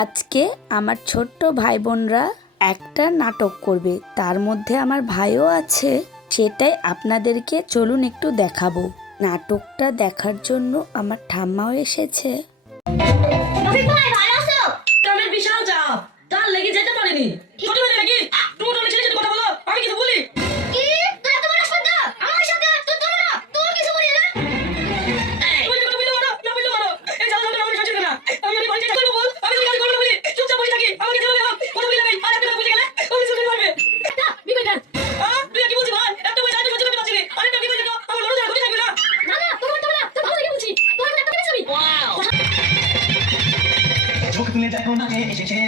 আজকে আমার ছোট্ট ভাই বোনরা একটা নাটক করবে, তার মধ্যে আমার ভাইও আছে। সেটাই আপনাদেরকে চলুন একটু দেখাবো। নাটকটা দেখার জন্য আমার ঠাম্মাও এসেছে। বিশাল চাপ, তার লেগে যেতে পারিনি। ছোট ভাই নাকি তুমি তো ছেলে কথা বলো, আমি কিছু বলি? কি তুই এত বড় স্পর্ধা আমার সাথে? তুই তো না, তোর কিছু বলি না। এই বলি কথা বলি না বলি মারো। এই জানো না আমি শান্তি না। আমি এই বাড়িতে করব বল, আমি তো কাজ করব না বলি। চুপচাপ বসে থাকি, আমাকে ছেড়ে দাও। কথা বলি নাই, আর একটা বুঝে গেলে তুমি শুনতে পারবে। না বিকল না। তুই কি বলছিস ভাই? একটা বই জানি বুঝতে পারছিস না। আরেকটা বিকল তো আমার মনে হয় ঘুরে থাকবে না। না না তোমার তো না, তুই ভালো লাগে বলছিস। তোর একটা পেয়ে যাবি। ওয়াও। চোখ তুলে দেখো না এসেছে।